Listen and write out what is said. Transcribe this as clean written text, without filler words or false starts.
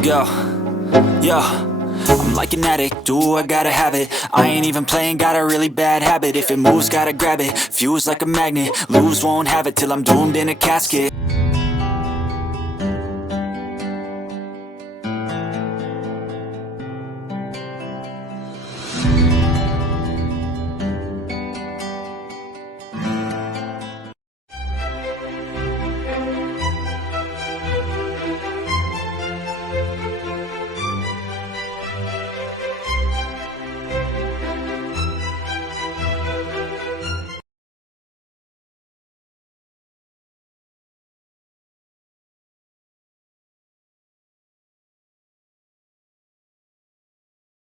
Let's go. Yo, I'm like an addict, do I gotta have it. I ain't even playing, got a really bad habit. If it moves, gotta grab it, fuse like a magnet. Lose, won't have it till I'm doomed in a casket.